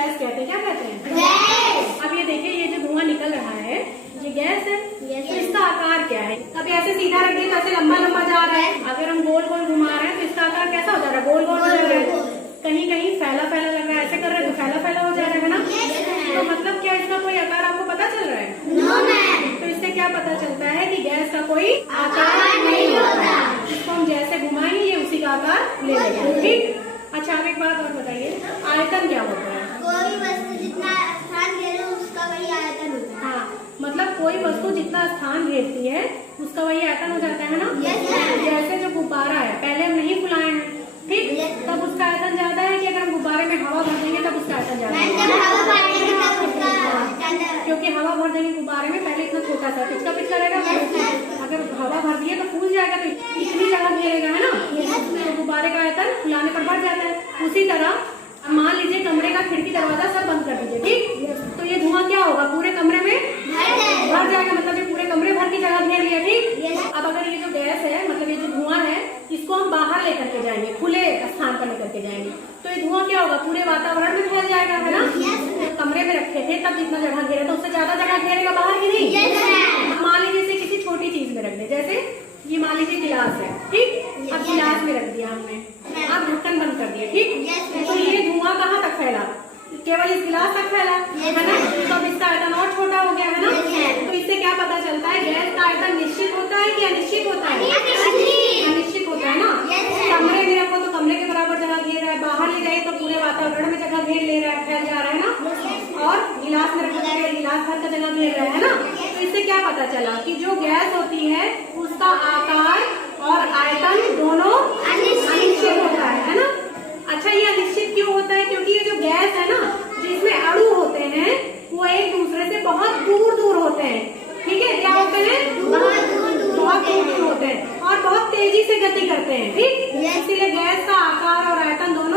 Gas कहते हैं। क्या कहते हैं? गैस। अब ये देखिए, ये जो धुआं निकल रहा है ये गैस है। तो इसका आकार क्या है? अभी ऐसे सीधा रख दिया तो ऐसे लंबा लंबा जा रहा है। अगर हम गोल गोल घुमा रहे हैं तो इसका आकार कैसा हो जा रहा है? गोल गोल हो जा रहा है। कहीं कहीं फैला फैला लग रहा है, ऐसे कर रहे हैं तो फैला फैला हो जा रहा है ना। तो मतलब क्या इसका कोई आकार आपको पता चल रहा है? No ma'am. तो इससे क्या पता चलता है कि गैस का कोई आकार नहीं होता। इसको हम जैसे घुमाएंगे ये उसी का आकार ले लेगा। ठीक। अच्छा, अब एक बात और बताइए, आयतन क्या होता है? कोई वस्तु जितना स्थान घेरे उसका वही आयतन होता है। हाँ, मतलब कोई वस्तु जितना स्थान घेरती है उसका वही आयतन हो जाता है ना। जैसे जो गुब्बारा है, पहले हम नहीं फुलाए हैं, ठीक, तब उसका आयतन ज्यादा है कि अगर हम गुब्बारे में हवा भर देंगे तब उसका आयतन ज्यादा है? क्योंकि हवा भर देंगे गुब्बारे में, पहले इतना छोटा सा पिचका पिचका रहेगा, अगर हवा भर दिए तो फूल जाएगा, तो इतनी जगह घेरेगा, है ना। तो गुब्बारे का आयतन फुलाने पर बढ़ जाता है। उसी तरह मान लीजिए कमरे का खिड़की दरवाजा सब बंद कर दीजिए, ठीक, तो ये धुआं क्या होगा? पूरे कमरे में भर जाएगा, मतलब ये पूरे कमरे भर की जगह घेर लिया, ठीक। अब अगर ये जो गैस है, मतलब ये जो धुआं है, इसको हम बाहर लेकर के जाएंगे, खुले स्थान पर लेकर के जाएंगे, तो ये धुआं क्या होगा? पूरे वातावरण में फैल जाएगा, है ना। कमरे में रखे थे तब जितना जगह घेरा था उससे ज्यादा जगह घेरेगा बाहर की नहीं। मान लीजिए इसे किसी छोटी चीज में रख दे, जैसे ये मान लीजिए गिलास है, ठीक, अब गिलास में रख दिया हमने, अब ढक्कन बंद कर दिया, ठीक, तो ये धुआं कहाँ तक फैला? केवल इस गिलास तक फैला, है ना। तो अब इसका आयतन और छोटा हो गया, है ना। तो इससे क्या पता चलता है? गैस का आयतन निश्चित होता है कि अनिश्चित होता है? अनिश्चित होता है ना। कमरे में रखो तो कमरे के बराबर जगह घेर रहा है, बाहर ले जाए तो पूरे वातावरण में जगह घेर ले रहा है, फैल जा रहा है ना। और गिलास में रखो तो गिलास भर का जगह घेर रहा है ना। तो इससे क्या पता चला कि जो गैस होती है उसका आकार और आयतन दोनों अनिश्चित होता है ना। अच्छा, ये अनिश्चित क्यों होता है? क्योंकि ये जो गैस है ना, जिसमें अणु होते हैं वो एक दूसरे से बहुत दूर दूर होते हैं, ठीक है। क्या होते हैं? बहुत दूर दूर होते हैं और बहुत तेजी से गति करते हैं, ठीक। इसीलिए गैस का आकार और आयतन दोनों